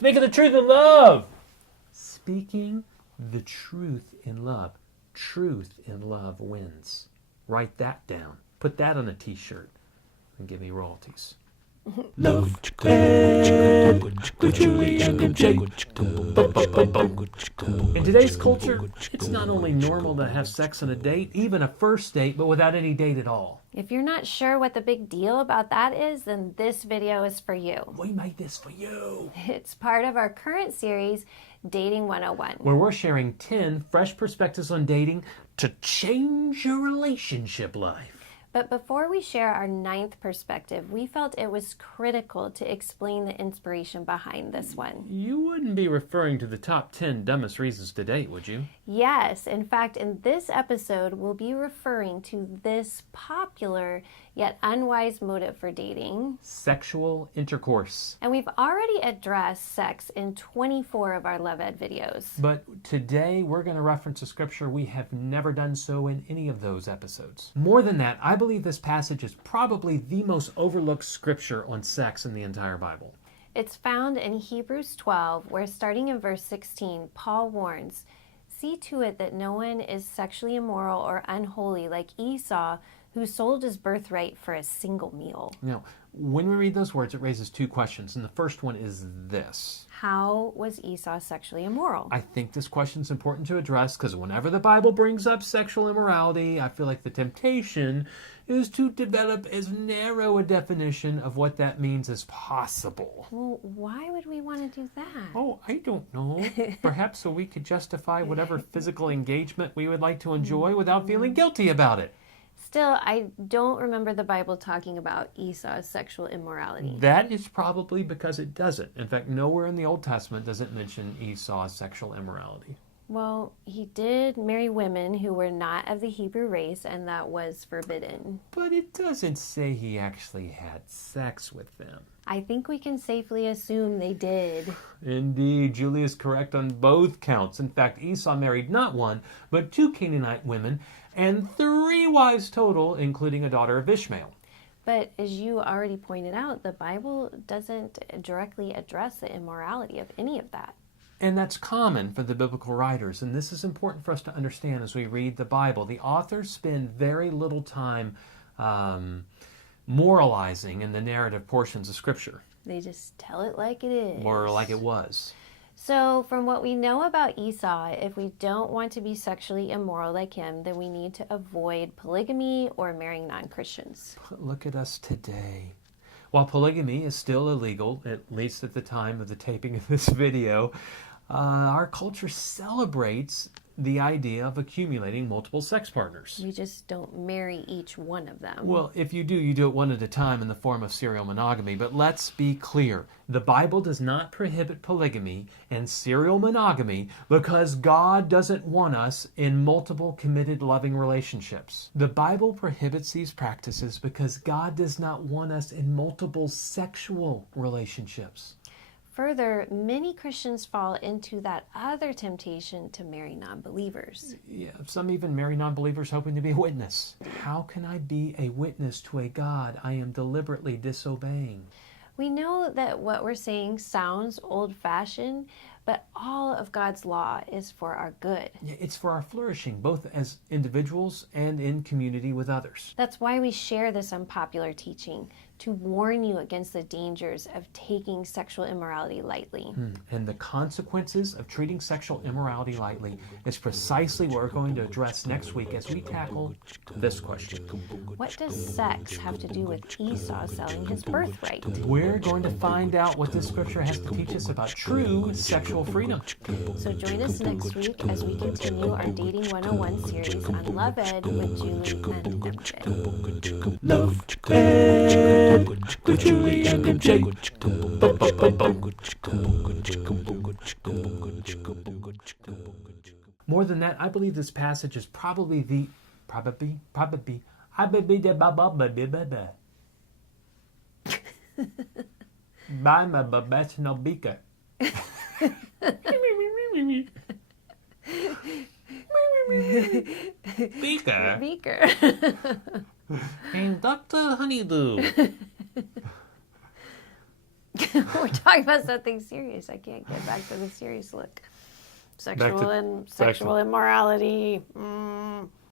Speaking the truth in love. Speaking the truth in love. Truth in love wins. Write that down. Put that on a t-shirt and give me royalties. Love Ed with Julie and Jake. In today's culture, it's not only normal to have sex on a date, even a first date, but without any date at all. If you're not sure what the big deal about that is, then this video is for you. We made this for you. It's part of our current series, Dating 101. Where we're sharing 10 fresh perspectives on dating to change your relationship life. But before we share our 9th perspective, we felt it was critical to explain the inspiration behind this one. You wouldn't be referring to the top 10 dumbest reasons to date, would you? Yes. In fact, in this episode, we'll be referring to this popular yet unwise motive for dating. Sexual intercourse. And we've already addressed sex in 24 of our Love Ed videos. But today we're going to reference a scripture we have never done so in any of those episodes. More than that, I believe this passage is probably the most overlooked scripture on sex in the entire Bible. It's found in Hebrews 12, where starting in verse 16, Paul warns, "See to it that no one is sexually immoral or unholy like Esau, who sold his birthright for a single meal." Now, when we read those words, it raises two questions. And the first one is this. How was Esau sexually immoral? I think this question is important to address because whenever the Bible brings up sexual immorality, I feel like the temptation is to develop as narrow a definition of what that means as possible. Well, why would we want to do that? Oh, I don't know. Perhaps so we could justify whatever physical engagement we would like to enjoy without feeling guilty about it. Still, I don't remember the Bible talking about Esau's sexual immorality. That is probably because it doesn't. In fact, nowhere in the Old Testament does it mention Esau's sexual immorality. Well, he did marry women who were not of the Hebrew race, and that was forbidden. But it doesn't say he actually had sex with them. I think we can safely assume they did. Indeed, Julie is correct on both counts. In fact, Esau married not one, but 2 Canaanite women, and 3 wives total, including a daughter of Ishmael. But as you already pointed out, the Bible doesn't directly address the immorality of any of that. And that's common for the biblical writers, and this is important for us to understand as we read the Bible. The authors spend very little time moralizing in the narrative portions of Scripture. They just tell it like it is. Or like it was. So from what we know about Esau, if we don't want to be sexually immoral like him, then we need to avoid polygamy or marrying non-Christians. Look at us today. While polygamy is still illegal, at least at the time of the taping of this video, our culture celebrates the idea of accumulating multiple sex partners. We just don't marry each one of them. Well, if you do it one at a time in the form of serial monogamy. But let's be clear. The Bible does not prohibit polygamy and serial monogamy because God doesn't want us in multiple committed loving relationships. The Bible prohibits these practices because God does not want us in multiple sexual relationships. Further, many Christians fall into that other temptation to marry non-believers. Yeah, some even marry non-believers hoping to be a witness. How can I be a witness to a God I am deliberately disobeying? We know that what we're saying sounds old-fashioned, but all of God's law is for our good. It's for our flourishing, both as individuals and in community with others. That's why we share this unpopular teaching, to warn you against the dangers of taking sexual immorality lightly. And the consequences of treating sexual immorality lightly is precisely what we're going to address next week as we tackle this question. What does sex have to do with Esau selling his birthright? We're going to find out what this scripture has to teach us about true sexual freedom. So join us next week as we continue our Dating 101 series on Love Ed with Julie and MJ. Love Ed with Julie and MJ. More than that, I believe this passage is probably the Beaker. And Dr. Honeydew. We're talking about something serious. I can't get back to the serious look. Sexual immorality.